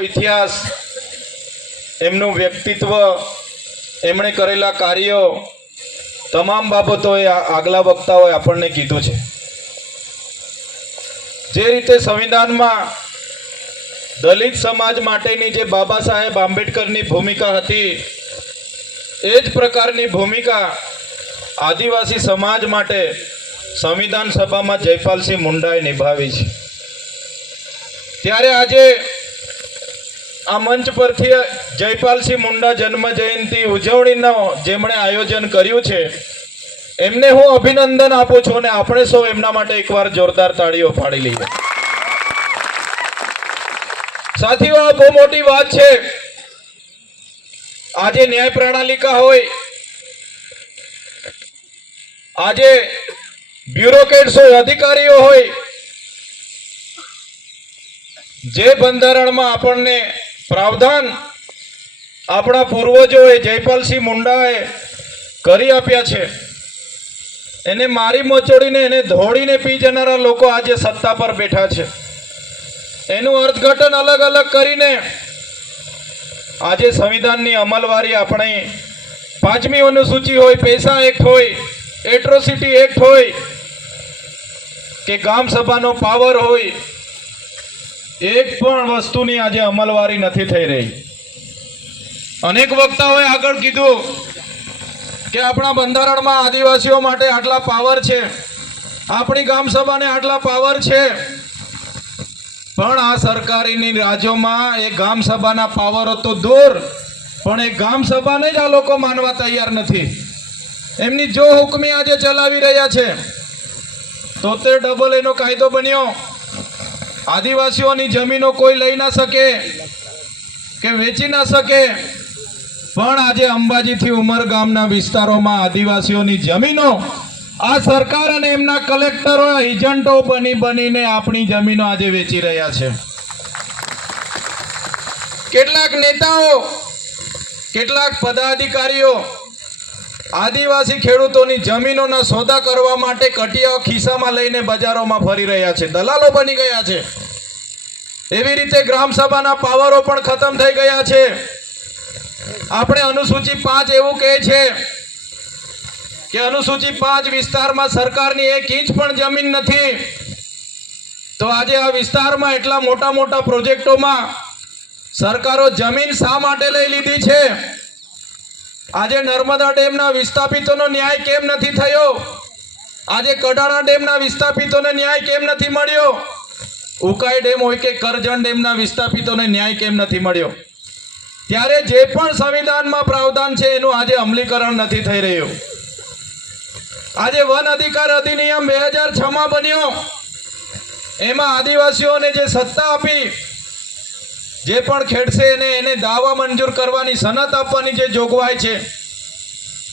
ઇતિહાસ, એમનું વ્યક્તિત્વ, એમણે કરેલા કાર્યો, તમામ બાબતોએ આગલા વક્તાઓએ આપણને કીધું છે. જે રીતે સંવિધાનમાં દલિત સમાજ માટેની જે બાબા સાહેબ આંબેડકરની ભૂમિકા હતી, એ જ પ્રકારની ભૂમિકા આદિવાસી સમાજ માટે સંવિધાન સભામાં જયપાલસિંહ મુંડાએ નિભાવી છે. ત્યારે આજે આ મંચ પરથી જયપાલસિંહ મુંડા જન્મ જયંતિ ઉજવણીનો જેમણે આયોજન કર્યું છે, એમને હું અભિનંદન આપું છું અને આપણે સૌ એમના માટે એકવાર જોરદાર તાળીઓ પાડી લઈએ. સાથીઓ, આ બહુ મોટી વાત છે. આજે ન્યાય પ્રણાલિકા હોય, આજે બ્યુરોક્રેટ્સ હોય, અધિકારીઓ હોય, જે બંધારણમાં આપણને પ્રાવધાન આપણા પૂર્વજોએ જયપાલસિંહ મુંડાએ કરી આપ્યા છે, એને મારી મચોડીને એને ધોળીને પી જનારા લોકો આજે સત્તા પર બેઠા છે. એનું અર્થઘટન અલગ અલગ કરીને આજે સંવિધાનની અમલવારી આપણે 5મી અનુસૂચિ હોય, પૈસા એક્ટ હોય, એટ્રોસિટી એક્ટ હોય કે ગામ સભાનો પાવર હોય, એક પણ વસ્તુની આજે અમલવારી નથી થઈ રહી. અનેક વક્તાઓએ આગળ કીધું કે આપણા બંધારણમાં આદિવાસીઓ માટે આટલા પાવર છે, આપણી ગામ સભાને આટલા પાવર છે, પણ આ સરકારીની રાજ્યોમાં એ ગામ સભાના પાવરો તો દૂર, પણ એ ગામ સભાને જ આ લોકો માનવા તૈયાર નથી. એમની જો હુકમી આજે ચલાવી રહ્યા છે. 73 એનો કાયદો બન્યો, આદિવાસીઓની જમીનો કોઈ લઈ ના શકે કે વેચી ના શકે, પણ આજે અંબાજીથી ઉમરગામના વિસ્તારોમાં આદિવાસીઓની જમીનો આ સરકાર અને એમના કલેક્ટરો એજન્ટો બનીને આપણી જમીનો આજે વેચી રહ્યા છે. કેટલાક નેતાઓ, કેટલાક પદાધિકારીઓ આદિવાસી ખેડૂતોની જમીનોના સોદા કરવા માટે કટિયાઓ ખિસ્સામાં લઈને બજારોમાં ફરી રહ્યા છે, દલાલો બની ગયા છે. એવી રીતે ગ્રામ સભાના પાવરો પણ ખતમ થઈ ગયા છે. આપણે અનુસૂચિ 5 એવું કહે છે કે અનુસૂચિ 5 વિસ્તારમાં સરકારની 1 ઇંચ પણ જમીન નથી. તો આજે આ વિસ્તારમાં એટલા મોટા મોટા પ્રોજેક્ટોમાં સરકારો જમીન શા માટે લઈ લીધી છે? આજે નર્મદા ડેમના વિસ્થાપિતોનો ન્યાય કેમ નથી થયો? આજે કડાણા ડેમના વિસ્થાપિતોને ન્યાય કેમ નથી મળ્યો? ઉકાઈ ડેમ હોય કે કરજણ ડેમના વિસ્થાપિતોને ન્યાય કેમ નથી મળ્યો? ત્યારે જે પણ સંવિધાનમાં પ્રાવધાન છે એનું આજે અમલીકરણ નથી થઈ રહ્યું. આજે વન અધિકાર અધિનિયમ 2006માં બન્યો, એમાં આદિવાસીઓને જે સત્તા આપી, જે પણ ખેડશે એને દાવા મંજૂર કરવાની, સનદ આપવાની જે જોગવાઈ છે,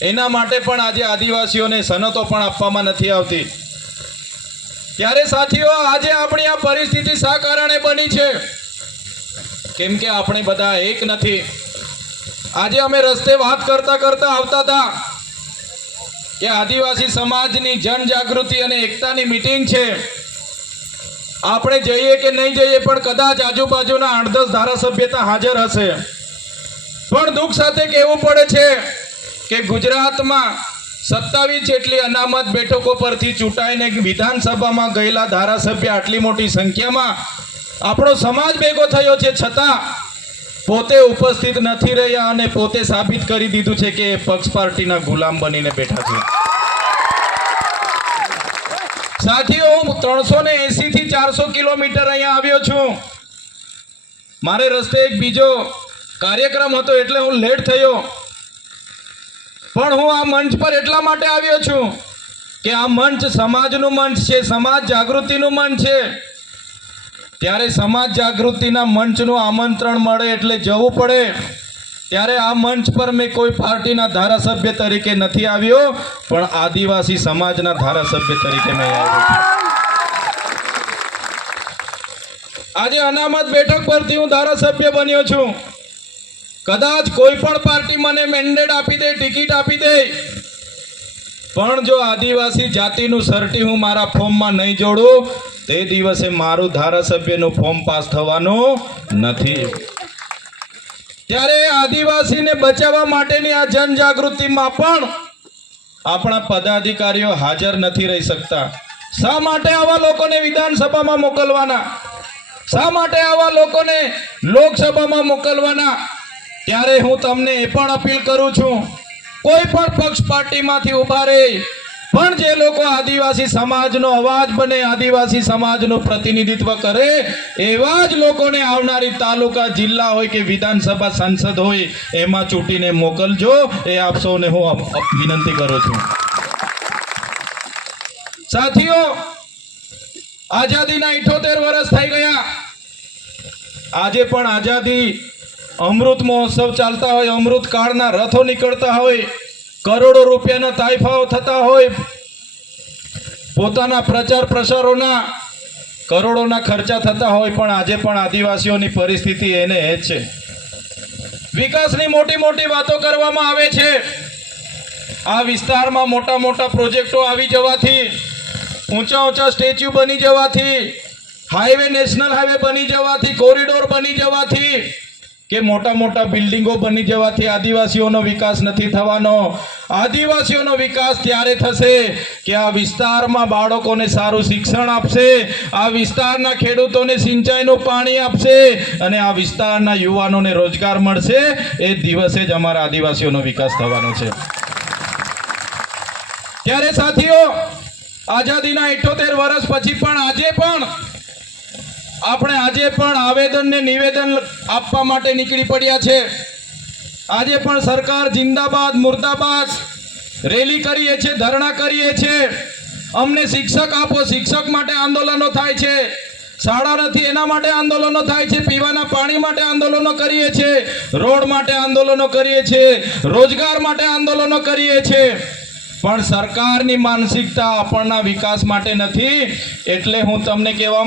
એના માટે પણ આજે આદિવાસીઓને સનદો પણ આપવામાં નથી આવતી. ત્યારે સાથીઓ, આજે આપણી આ પરિસ્થિતિ શા કારણે બની છે? કેમ કે આપણે બધા એક નથી. આજે અમે રસ્તે વાત કરતા કરતા આવતા હતા કે આદિવાસી સમાજની જનજાગૃતિ અને એકતાની મીટિંગ છે. આપણે જઈએ કે નહીં જઈએ, પણ કદાચ આજુબાજુના 8-10 ધારાસભ્ય હાજર હશે. પણ દુઃખ સાથે કહેવું પડે છે કે ગુજરાતમાં 27 જેટલી અનામત બેઠકો પરથી ચૂંટાઈને વિધાનસભામાં ગયેલા ધારાસભ્ય આટલી મોટી સંખ્યામાં આપણો સમાજ ભેગો થયો છે, છતાં પોતે ઉપસ્થિત નથી રહ્યા અને પોતે સાબિત કરી દીધું છે કે પક્ષ પાર્ટીના ગુલામ બનીને બેઠા છે. સાથીઓ, હું 380 થી 400 કિલોમીટર અહીંયા આવ્યો છું. મારે રસ્તે એક બીજો કાર્યક્રમ હતો એટલે હું લેટ થયો, પણ હું આ મંચ પર એટલા માટે આવ્યો છું કે આ મંચ સમાજનું મંચ છે, સમાજ જાગૃતિનું મંચ છે. ત્યારે સમાજ જાગૃતિના મંચનું આમંત્રણ મળે એટલે જવું પડે. ત્યારે આ મંચ પર મેં કોઈ પાર્ટીના ધારાસભ્ય તરીકે નથી આવ્યો, પણ આદિવાસી સમાજના ધારાસભ્ય તરીકે મેં આવ્યો છું. આજે અનામત બેઠક પરથી હું ધારાસભ્ય બન્યો છું. કદાચ કોઈ પણ પાર્ટી મને મેન્ડેટ આપી દે, ટિકિટ આપી દે, પણ જો આદિવાસી જાતિનું સર્ટી હું મારા ફોર્મમાં નહીં જોડું, તે દિવસે મારું ધારાસભ્યનું ફોર્મ પાસ થવાનું નથી. ત્યારે આદિવાસીને બચાવવા માટેની આ જનજાગૃતિમાં પણ આપણા પદાધિકારીઓ હાજર નથી રહી શકતા. શા માટે આવા લોકોને વિધાનસભામાં મોકલવાના? શા માટે આવા લોકોને લોકસભામાં મોકલવાના? ત્યારે હું તમને એ પણ અપીલ કરું છું, કોઈ પણ પક્ષ પાર્ટીમાંથી ઉભા રહે, પણ જે લોકો આદિવાસી સમાજનો અવાજ બને, આદિવાસી સમાજનું પ્રતિનિધિત્વ કરે, એવા જ લોકોને આવનારી તાલુકા, જિલ્લા હોય કે વિધાનસભા સાંસદ હોય એમાં ચૂંટીને મોકલજો. એ આપ સૌને હું વિનંતી કરું છું. સાથીઓ, આઝાદીના 78 વર્ષ થઈ ગયા. આજે પણ આઝાદી અમૃત મહોત્સવ ચાલતા હોય, અમૃત કાળના રથો નીકળતા હોય, કરોડો રૂપિયાના તાઇફાઓ થતા હોય, પોતાના પ્રચાર પ્રસારોના કરોડોના ખર્ચા થતા હોય, પણ આજે પણ આદિવાસીઓની પરિસ્થિતિ એને એ જ છે. વિકાસની મોટી મોટી વાતો કરવામાં આવે છે. આ વિસ્તારમાં મોટા મોટા પ્રોજેક્ટો આવી જવાથી, ઊંચા ઊંચા સ્ટેચ્યુ બની જવાથી, હાઈવે, નેશનલ હાઈવે બની જવાથી, કોરિડોર બની જવાથી કે મોટા મોટા બિલ્ડિંગો બની જવાથી આદિવાસીઓનો વિકાસ નથી થવાનો. આદિવાસીઓનો વિકાસ ત્યારે થશે કે આ વિસ્તારમાં બાળકોને સારું શિક્ષણ આપશે, આ વિસ્તારના ખેડૂતોને સિંચાઈનું પાણી આપશે અને આ વિસ્તારના યુવાનોને રોજગાર મળશે. એ દિવસે જ અમારા આદિવાસીઓનો વિકાસ થવાનો છે. ત્યારે સાથીઓ, આઝાદીના 78 વર્ષ પછી પણ આજે પણ આવેદન ને નિવેદન આપવા માટે નીકળી પડ્યા છે. આજે પણ સરકાર જિંદાબાદ મુર્દાબાદ રેલી કરીએ છીએ, ધરણા કરીએ છીએ. અમને શિક્ષક આપો, શિક્ષક માટે આંદોલનો થાય છે. શાળા નથી એના માટે આંદોલનો થાય છે. પીવાના પાણી માટે આંદોલનો કરીએ છીએ, રોડ માટે આંદોલનો કરીએ છીએ, રોજગાર માટે આંદોલનો કરીએ છીએ. પણ સરકારની માનસિકતા આપણના વિકાસ માટે નથી. એટલે હું તમને કહેવા